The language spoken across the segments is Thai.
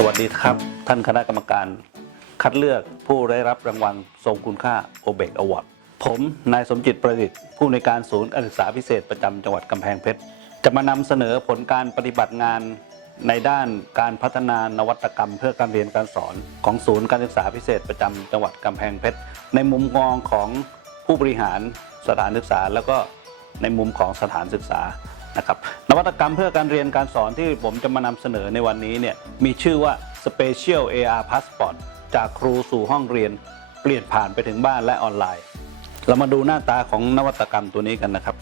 สวัสดีครับ ท่านคณะกรรมการ คัดเลือกผู้ได้รับรางวัลทรงคุณค่าโอเบกอวอร์ดผมนายสมจิตประดิษฐ์ผู้ในการศูนย์การศึกษาพิเศษประจำจังหวัดกำแพงเพชร จะมานำเสนอผลการปฏิบัติงานในด้านการพัฒนานวัตกรรมเพื่อการเรียนการสอนของศูนย์การศึกษาพิเศษประจำจังหวัดกำแพงเพชร ในมุมมองของผู้บริหารสถานศึกษา แล้วก็ในมุมของสถานศึกษา นะครับนวัตกรรมเพื่อการเรียนการสอนที่ผมจะมานำเสนอในวันนี้เนี่ยมีชื่อว่า Special AR Passport จากครูสู่ห้องเรียน เปลี่ยนผ่านไปถึงบ้านและออนไลน์ เรามาดูหน้าตาของนวัตกรรมตัวนี้กันนะครับ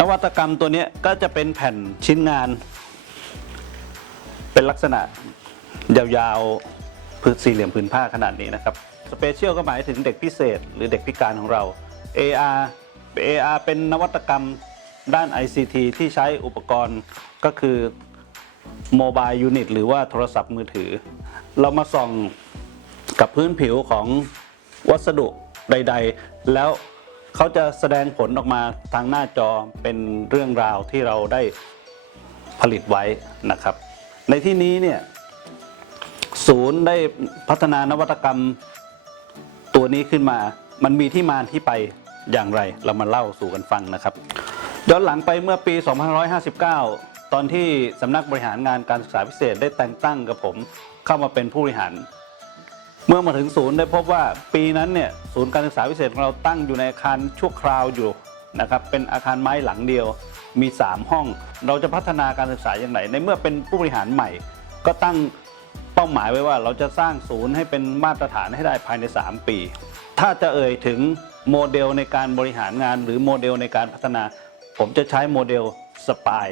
นวัตกรรมตัวนี้ก็จะเป็นแผ่นชิ้นงาน เป็นลักษณะยาวๆพื้นสี่เหลี่ยมผืนผ้าขนาดนี้นะครับ Special ก็หมายถึงเด็กพิเศษ หรือเด็กพิการของเรา AR AR เป็นนวัตกรรม ด้าน ICT ที่ใช้อุปกรณ์ก็คือโมบายยูนิตหรือว่าโทรศัพท์มือถือ เรามาส่องกับพื้นผิวของวัสดุใด ๆ แล้วเขาจะแสดงผลออกมาทางหน้าจอเป็นเรื่องราวที่เราได้ผลิตไว้นะครับ ในที่นี้เนี่ยศูนย์ได้พัฒนานวัตกรรมตัวนี้ขึ้นมา มันมีที่มาที่ไปอย่างไร เรามาเล่าสู่กันฟังนะครับ ย้อนหลังไปเมื่อปี 2559 ตอนที่สำนักบริหารงานการศึกษาพิเศษได้แต่งตั้งกับผมเข้ามาเป็นผู้บริหาร เมื่อมาถึงศูนย์ได้พบว่าปีนั้นเนี่ยศูนย์การศึกษาพิเศษของเราตั้งอยู่ในอาคารชั่วคราวอยู่นะครับเป็นอาคารไม้หลังเดียวมี 3 ห้อง เราจะพัฒนาการศึกษาอย่างไรในเมื่อเป็นผู้บริหารใหม่ ก็ตั้งเป้าหมายไว้ว่าเราจะสร้างศูนย์ให้เป็นมาตรฐานให้ได้ภายใน 3 ปี ถ้าจะเอ่ยถึงโมเดลในการบริหารงาน หรือโมเดลในการพัฒนา ผมจะใช้โมเดลสปาย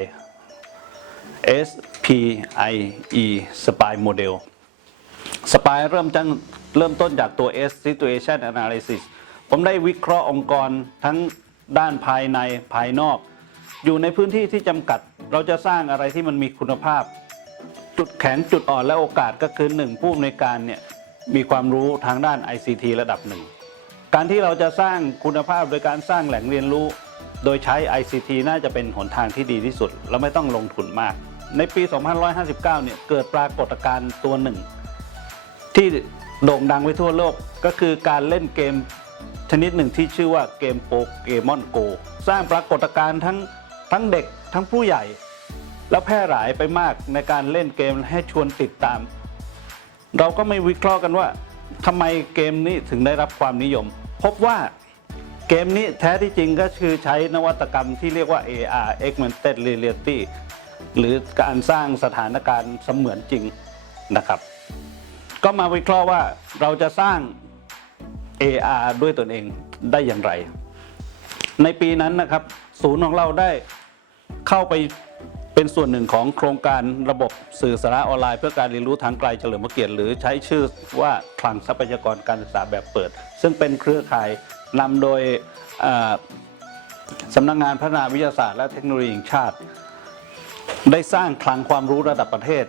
S P I E สปายโมเดลสปเริ่มจังเริ่มต้นจากตัว S Situation Analysis ผมได้วิเคราะห์องค์กรทั้งด้านภายในภายนอก อยู่ในพื้นที่ที่จำกัด เราจะสร้างอะไรที่มันมีคุณภาพ จุดแข็งจุดอ่อนและโอกาสก็คือหนึ่งผู้อำนวยการเนี่ยมีความรู้ทางด้าน ICT ระดับหนึ่งการที่เราจะสร้างคุณภาพโดยการสร้างแหล่งเรียนรู้ โดยใช้ ICT น่าจะเป็นหนทางที่ดีที่สุดเราไม่ต้องลงทุนมาก ในปี 2559 เนี่ยเกิดปรากฏการณ์ตัวหนึ่ง ที่โด่งดังไปทั่วโลกก็คือการเล่นเกมชนิดหนึ่งที่ชื่อว่าเกมโปเกมอนโก สร้างปรากฏการณ์ทั้งทั้งเด็กทั้งผู้ใหญ่ แล้วแพร่หลายไปมากในการเล่นเกมให้ชวนติดตาม เราก็ไม่วิเคราะห์กันว่าทำไมเกมนี้ถึงได้รับความนิยม พบว่า เกมนี้แท้ที่จริงก็คือใช้นวัตกรรมที่เรียกว่า AR Augmented Reality หรือการสร้างสถานการณ์เสมือนจริงนะครับ ก็มาวิเคราะห์ว่าเราจะสร้าง AR ด้วยตนเองได้อย่างไร ในปีนั้นนะครับ ศูนย์ของเราได้เข้าไปเป็นส่วนหนึ่งของโครงการระบบสื่อสารออนไลน์เพื่อการเรียนรู้ทางไกลเฉลิมพระเกียรติหรือใช้ชื่อว่าคลังทรัพยากรการศึกษาแบบเปิด ซึ่งเป็นเครือข่าย นำโดยสำนักงานพัฒนาวิทยาศาสตร์และเทคโนโลยีแห่งชาติ ได้สร้างคลังความรู้ระดับประเทศ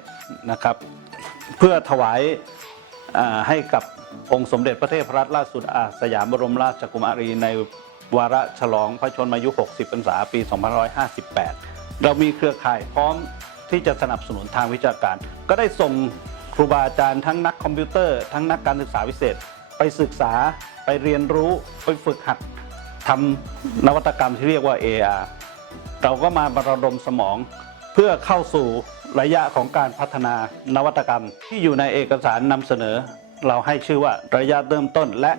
นะครับ เพื่อถวายาให้กับองค์สมเด็จพระเทพรัตนราชสุดาสยามบรมราชกุมารีในวาระฉลองพระชนมายุ 60 พรรษา ปี 2558 เรามีเครือข่ายพร้อมที่จะสนับสนุนทางวิชาการ ก็ได้ส่งครูบาอาจารย์ทั้งนักคอมพิวเตอร์ ทั้งนักการศึกษาพิเศษ ไปศึกษา ไปเรียนรู้ไปฝึกหัดทำนวัตกรรมที่เรียกว่า AR เราก็มาระดมสมองเพื่อเข้าสู่ระยะของการพัฒนานวัตกรรม ที่อยู่ในเอกสารนำเสนอ เราให้ชื่อว่าระยะเริ่มต้นและ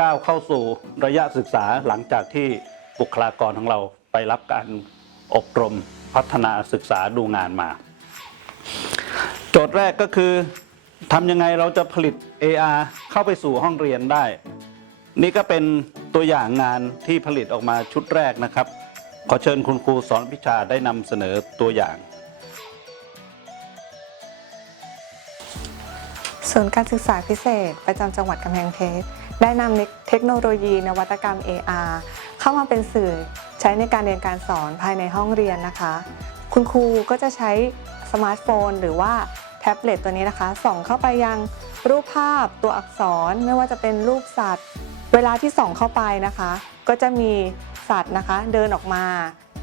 ก้าวเข้าสู่ระยะศึกษาหลังจากที่บุคลากรของเราไปรับการอบรมพัฒนาศึกษาดูงานมา โจทย์แรกก็คือทำยังไงเราจะผลิต AR เข้าไปสู่ห้องเรียนได้ นี่ก็เป็นตัวอย่างงานที่ผลิตออกมาชุดแรกนะครับ ขอเชิญคุณครูสอนพิชาได้นำเสนอตัวอย่าง ศูนย์การศึกษาพิเศษ ประจำจังหวัดกำแพงเพชรได้นำเทคโนโลยีนวัตกรรม AR เข้ามาเป็นสื่อใช้ในการเรียนการสอนภายในห้องเรียนนะคะ คุณครูก็จะใช้สมาร์ทโฟน หรือว่าแท็บเล็ตตัวนี้นะคะ ส่องเข้าไปยังรูปภาพตัวอักษรไม่ว่าจะเป็นรูปสัตว์ เวลาที่ส่องเข้าไปนะคะ ก็จะมีสัตว์นะคะ เดินออกมา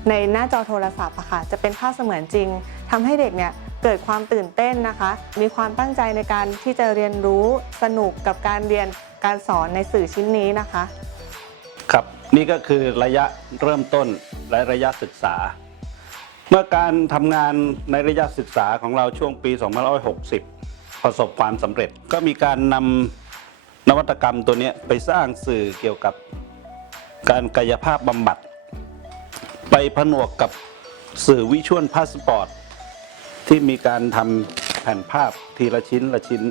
ในหน้าจอโทรศัพท์อะค่ะจะเป็นภาพเสมือนจริงทำให้เด็กเนี่ยเกิดความตื่นเต้นนะคะ มีความตั้งใจในการที่จะเรียนรู้สนุกกับการเรียนการสอนในสื่อชิ้นนี้นะคะ ครับนี่ก็คือระยะเริ่มต้นและระยะศึกษา เมื่อการทำงานในระยะศึกษาของเราช่วงปี 2560 ประสบความสำเร็จก็มีการนำ นวัตกรรมตัวนี้ไปสร้างสื่อเกี่ยวกับการกายภาพบำบัด ไปผนวกกับสื่อวิชวลพาสปอร์ต ที่มีการทำแผ่นภาพทีละชิ้นละชิ้น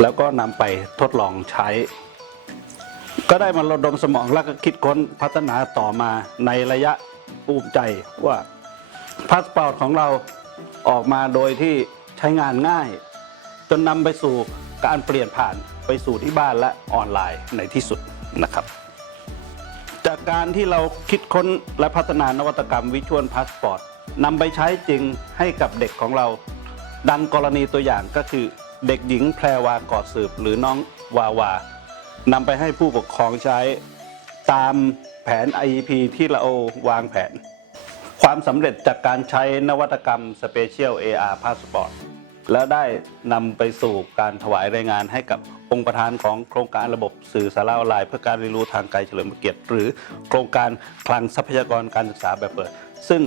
แล้วก็นำไปทดลองใช้ ก็ได้มาระดมสมองแล้วก็คิดค้นพัฒนาต่อมาในระยะภูมิใจว่าพาสปอร์ตของเราออกมาโดยที่ใช้งานง่าย จนนำไปสู่ การเปลี่ยนผ่านไปสู่ที่บ้านและออนไลน์ในที่สุดนะครับ จากการที่เราคิดค้นและพัฒนานวัตกรรมวิชวลพาสปอร์ตนำไปใช้จริงให้กับเด็กของเรา ดังกรณีตัวอย่างก็คือเด็กหญิงแพรวากอดสืบหรือน้องวาวานำไปให้ผู้ปกครองใช้ตามแผน IEP ที่เราวางแผน ความสำเร็จจากการใช้นวัตกรรม Special AR Passport แล้วได้นำไปสู่การถวายรายงานให้กับองค์ประธานของโครงการระบบสื่อสารออนไลน์เพื่อการเรียนรู้ทางไกลเฉลิมพระเกียรติหรือโครงการคลังทรัพยากรการศึกษาแบบเปิด ซึ่ง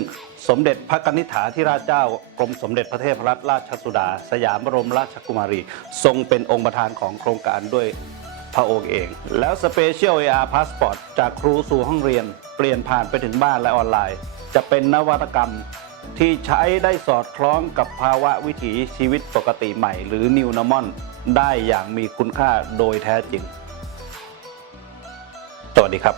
สมเด็จพระกนิษฐาธิราชเจ้ากรมสมเด็จพระเทพรัตนราชสุดา สยามบรมราชกุมารี ทรงเป็นองค์ประธานของโครงการด้วยพระองค์เอง แล้ว Special AR Passport จากครูสู่ห้องเรียน เปลี่ยนผ่านไปถึงบ้านและออนไลน์ จะเป็นนวัตกรรม ที่ใช้ได้สอดคล้องกับภาวะวิถีชีวิตปกติใหม่ หรือ New Normal ได้อย่างมีคุณค่าโดยแท้จริง สวัสดีครับ